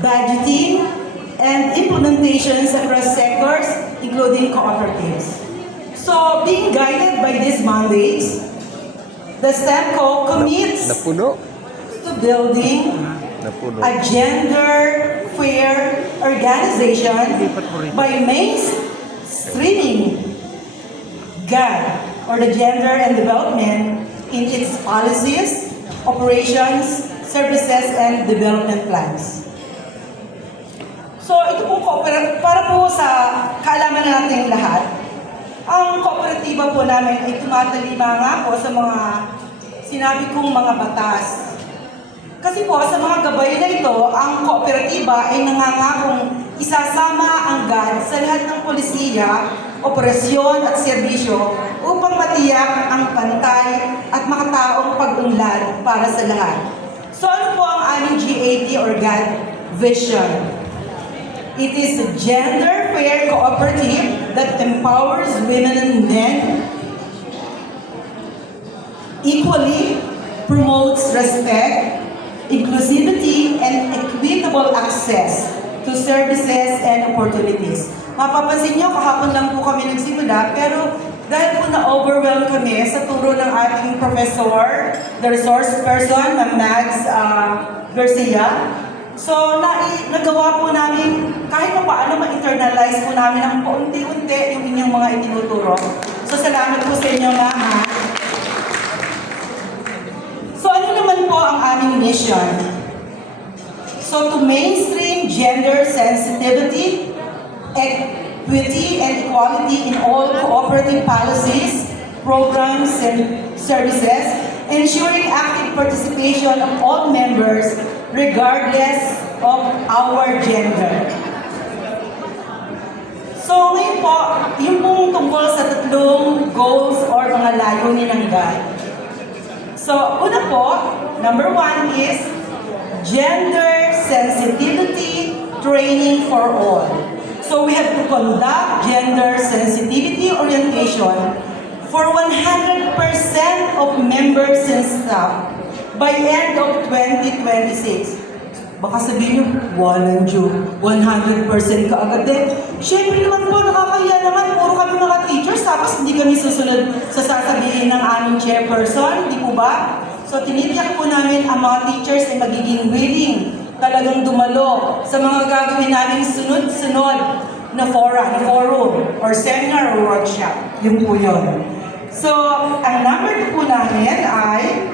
budgeting, and implementations across sectors, including cooperatives. So, being guided by these mandates, the STEMCO commits Napuno. to building Napuno. a gender-fair organization by mainstreaming GAD, or the Gender and Development, in its policies, operations, services, and development plans. So ito po, para po sa kaalaman nating lahat, ang kooperatiba po namin ay tumatalima nga po sa mga sinabi kong mga batas. Kasi po, sa mga gabay na ito, ang kooperatiba ay nangangakong isasama ang GAD sa lahat ng polisiya, operasyon at serbisyo upang matiyak ang pantay at makataong pag-unlad para sa lahat. So ano po ang aming GAD or GAD vision? It is a gender-fair cooperative that empowers women and men equally, promotes respect, inclusivity, and equitable access to services and opportunities. Mapapansin nyo, kahapon lang po kami nagsimula, pero dahil po na-overwhelm kami sa turo ng ating professor, the resource person, Ma'am Mags Garcia. So, nagawa po namin, kahit pa paano ma-internalize po namin ang paunti-unti yung inyong mga itinuturo. So, salamat po sa inyo, Ma'am. So, ano naman po ang aming mission? So, to mainstream gender sensitivity, equity, and equality in all cooperative policies, programs, and services, ensuring active participation of all members regardless of our gender. So, ngayon po, yung pong tungkol sa tatlong goals or mga layunin ng GAD. So, una po, number 1 is gender sensitivity training for all. So, we have to conduct gender sensitivity orientation for 100% of members and staff by end of 2026. Baka sabihin nyo, walang joke, 100% ka agad din. Siyempre naman po, nakakaya naman, puro kami mga teachers, tapos hindi kami susunod sa sasabihin ng aming chairperson, di po ba? So, tinitiyak po namin ang mga teachers ay magiging willing talagang dumalo sa mga gagawin namin sunod-sunod na forum, or seminar, or workshop. Yun po yun. So, ang number 2 po namin ay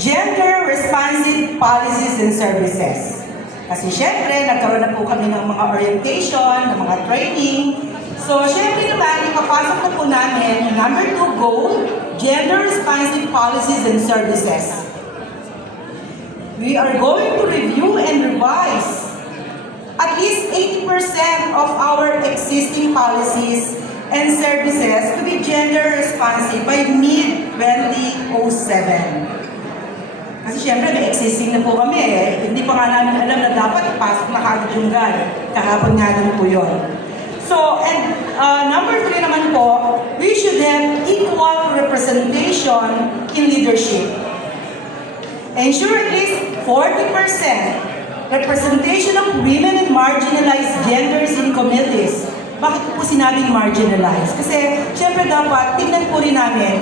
gender-responsive policies and services. Kasi syempre, nagkaroon na po kami ng mga orientation, ng mga training. So, syempre naman, ipapasok na po namin yung number 2 goal, gender-responsive policies and services. We are going to review and revise at least 80% of our existing policies and services to be gender-responsive by mid-2007. Kasi syempre, may existing na po kami eh. Hindi pa nga namin alam na dapat ipasok na kagad yung GAD. Kahapon nga din po yun. So, and number 3 naman po, we should have equal representation in leadership. Ensure at least 40% representation of women and marginalized genders in committees. Bakit po sinabing marginalized? Kasi, syempre dapat, tingnan po rin namin,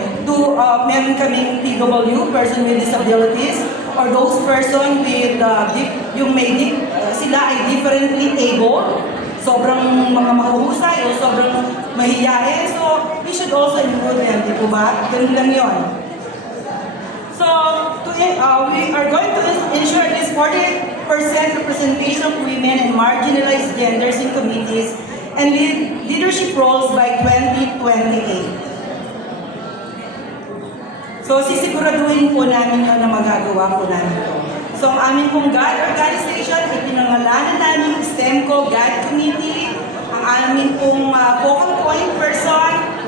meron kaming PW, person with disabilities, or those person with, sila ay differently able, sobrang mga mahuhusay, o sobrang mahiyain. So, we should also include them, di po ba? Ganun lang yun. So, we are going to ensure at least 40% representation of women and marginalized genders in committees and leadership roles by 2028. So, sisiguraduhin po namin yun na magagawa po namin ito. So, ang aming pong GAD organization, ipinangalanan namin STEMCO GAD Committee, ang aming pong focal point person,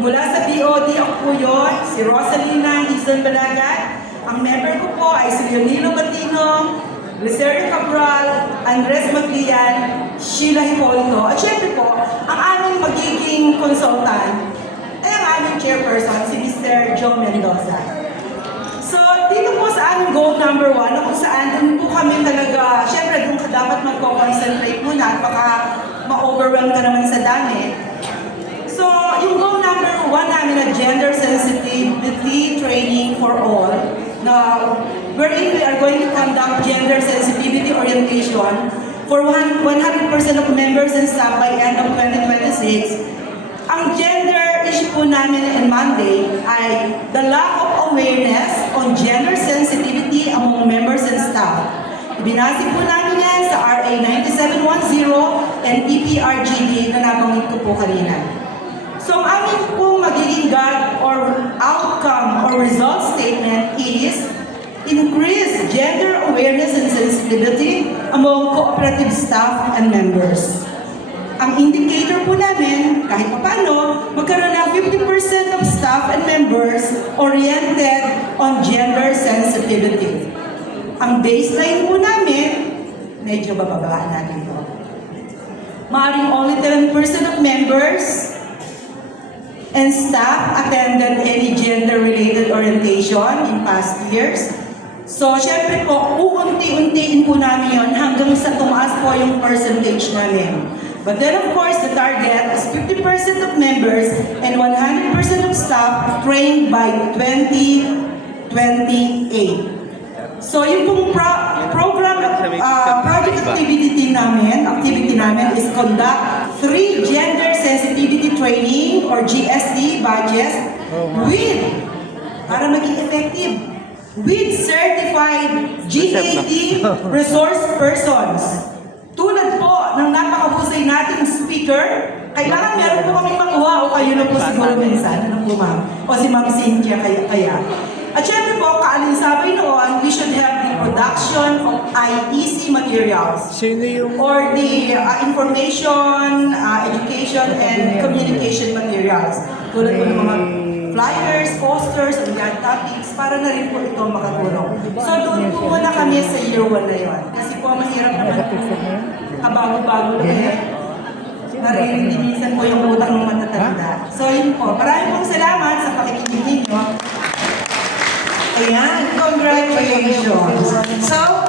mula sa BOD, ako po yun, si Rosalina Izon Balagat. Ang member ko po ay si Leonilo Batino, Licerio Cabral, Andres Maglian, Sheila Hipolito. At syempre po, ang aming magiging consultant ay ang aming chairperson, si Mr. Joe Mendoza. So, dito po sa aming goal number 1, kung saan dun po kami talaga, syempre doon ka dapat magko-concentrate muna at baka ma-overwhelm ka naman sa dami. So, yung goal number 1 namin na gender sensitivity training for all, na wherein we are going to conduct gender sensitivity orientation for 100% of members and staff by end of 2026. Ang gender issue po namin on Monday ay the lack of awareness on gender sensitivity among members and staff. Ibinasi po namin yan sa RA 9710 and PPRGD na nabanggit ko po kanina. So, ang aming po magiging gag or outcome or result statement is increase gender awareness and sensitivity among cooperative staff and members. Ang indicator po namin, kahit paano, magkaroon ng 50% of staff and members oriented on gender sensitivity. Ang baseline po namin, medyo bababaan natin ito. Maaring only 10% of members and staff attended any gender-related orientation in past years. So, syempre po, uunti-untiin po namin yon hanggang sa tumaas po yung percentage namin. But then, of course, the target is 50% of members and 100% of staff trained by 2028. So, yung pong program, project activity namin is conduct 3 gender sensitivity training or GST badges para maging effective, with certified GAT resource persons. Tulad po ng napakahusay nating speaker, kailangan meron po kaming makuha o kayo na po siguro minsan, ano po ma'am? O si Ma'am Cynthia kaya. At syempre po, kaalinsabay noon, we should have the production of IEC materials. Sino yung... Or the information, education, and communication materials. Tulad po ng mga flyers, posters, and guide topics, para na rin po ito makatulong. So doon po muna kami sa year 1 na yun. Kasi po mahirap naman po, kabago-bago na eh. Naririnig minsan po yung utang ng matatanda. So yun po, maraming pong salamat sa pakikinig ninyo. Ayan, congratulations. So,